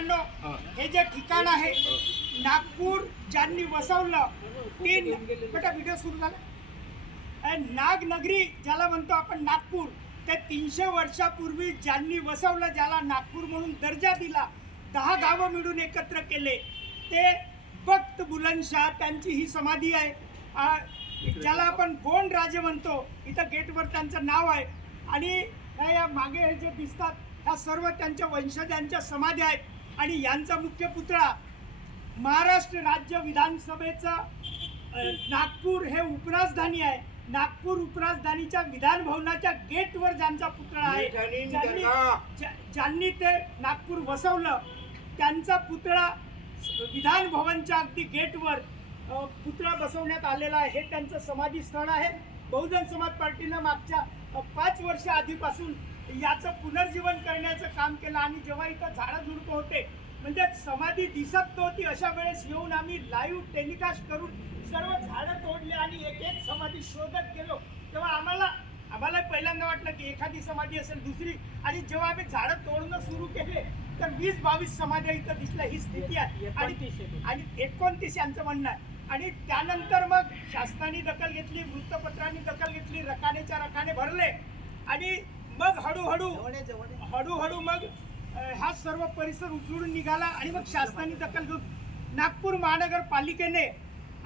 मित्रांनो, हे जे ठिकाण आहे नागपूर ज्यांनी वसवलं, तीन बेटा व्हिडिओ सुरू झाला, नागनगरी ज्याला म्हणतो आपण नागपूर, ते 300 वर्षापूर्वी ज्यांनी वसवलं, ज्याला नागपूर म्हणून दर्जा दिला, 10 गावं मिळून एकत्र केले, ते भक्त बुलंदशाह त्यांची ही समाधी आहे, ज्याला आपण गोंड राजे म्हणतो. इथं गेटवर त्यांचं नाव आहे. आणि या मागे हे जे दिसतात ह्या सर्व त्यांच्या वंशजांच्या समाधी आहेत. आणि यांचा मुख्य पुतळा महाराष्ट्र राज्य विधानसभेचं नागपूर हे उपराजधानी आहे. नागपूर उपराजधानीच्या विधान भवनाच्या गेटवर ज्यांचा पुतळा आहे, ज्यांनी ते नागपूर वसवलं, त्यांचा पुतळा विधान भवनच्या अगदी गेटवर पुतळा बसवण्यात आलेला आहे. हे त्यांचं समाधी स्थळ आहे. बहुजन समाज पार्टीनं मागच्या 5 वर्ष आधीपासून याचं पुनर्जीवन करण्याचं काम केलं. आणि जेव्हा इथं झाडं झुडपं होते, म्हणजे समाधी दिसत नव्हती, अशा वेळेस येऊन आम्ही लाईव्ह टेलिकास्ट करून सर्व झाडं तोडले आणि एक एक समाधी शोधत गेलो. तेव्हा आम्हाला पहिल्यांदा वाटलं की एखादी समाधी असेल, दुसरी, आणि जेव्हा आम्ही झाडं तोडणं सुरू केले तर 20-22 समाध्या इथं दिसल्या. ही स्थिती आहे. आणि 29 यांचं म्हणणं आहे. आणि त्यानंतर मग शासनाने दखल घेतली, वृत्तपत्रांनी दखल घेतली, रकानेच्या रकाने भरले. आणि मग हळूहळू मग हा सर्व परिसर उचलून निघाला. आणि मग शासनाने दखल घेऊन नागपूर महानगरपालिकेने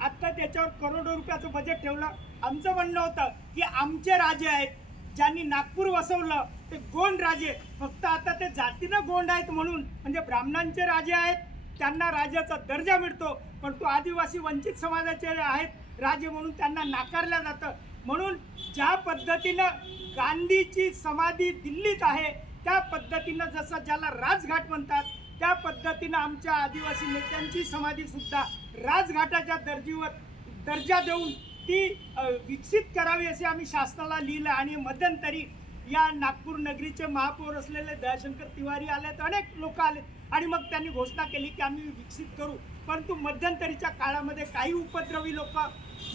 आता त्याच्यावर करोडो रुपयाचं बजेट ठेवलं. आमचं म्हणणं होतं की आमचे राजे आहेत ज्यांनी नागपूर वसवलं, ते गोंड राजे, फक्त आता ते जातीनं गोंड आहेत म्हणून, म्हणजे ब्राह्मणांचे राजे आहेत, त्यांना राजाचा दर्जा मिळतो, पण तो आदिवासी वंचित समाजाचे आहेत राजे म्हणून त्यांना नाकारलं जातं. म्हणून ज्या पद्धतीनं गांधीची समाधी दिल्लीत आहे, त्या पद्धतीनं जसं ज्याला राजघाट म्हणतात, त्या पद्धतीनं आमच्या आदिवासी नेत्यांची समाधी सुद्धा राजघाटाच्या दर्जा देऊन ती विकसित करावी असे आम्ही शासनाला लिहिलं. आणि मध्यंतरी या नागपूर नगरीचे महापौर असलेले दयाशंकर तिवारी आलेत, अनेक लोक आलेत, आणि मग त्यांनी घोषणा केली की आम्ही विकसित करू. परंतु मध्यंतरीच्या काळामध्ये काही उपद्रवी लोक,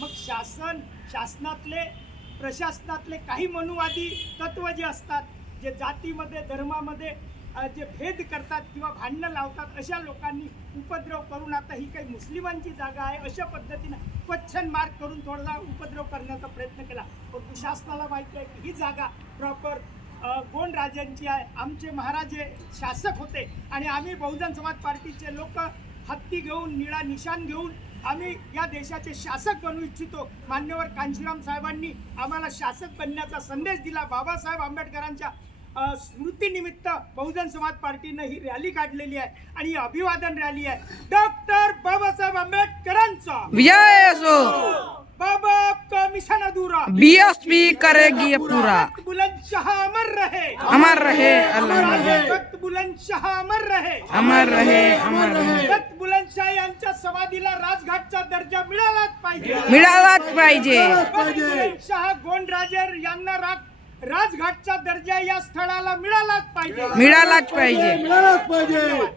मग शासनातले प्रशासनातले काही मनुवादी तत्व जे असतात, जे जातीमध्ये धर्मामध्ये जे भेद करतात किंवा भांडणं लावतात, अशा लोकांनी उपद्रव करून आता ही काही मुस्लिमांची जागा आहे अशा पद्धतीनं क्वेश्चन मार्क करून थोडासा उपद्रव करण्याचा प्रयत्न केला. परंतु शासनाला माहिती आहे की ही जागा प्रॉपर गोंड राजांची आहे. आमचे महाराज शासक होते आणि आम्ही बहुजन समाज पार्टीचे लोक हत्ती घेऊन, निळा निशाण घेऊन आम्ही या देशाचे शासक बनू इच्छितो. मान्यवर कांशीराम साहेबांनी आम्हाला शासक बनण्याचा संदेश दिला. बाबासाहेब आंबेडकरांच्या स्मृतीनिमित्त बहुजन समाज पार्टीनं ही रॅली काढलेली आहे आणि ही अभिवादन रॅली आहे. डॉक्टर बाबासाहेब आंबेडकरांचा विजय असो. बाबा आपका मिशन अधूरा, बीएसपी करेगी पूरा. बुलंदशाह अमर रहे, अमर रहे, अल्लाह रहे. भक्त बुलंदशाह अमर रहे, अमर रहे, अमर रहे. भक्त बुलंदशाह यांच्या समाधीला राजघाटचा दर्जा मिळालाच पाहिजे, मिळालाच पाहिजे. बुलंदशाह गोंडराजे यांना राजघाटचा दर्जा या स्थळाला मिळालाच पाहिजे, मिळालाच पाहिजे. धन्यवाद.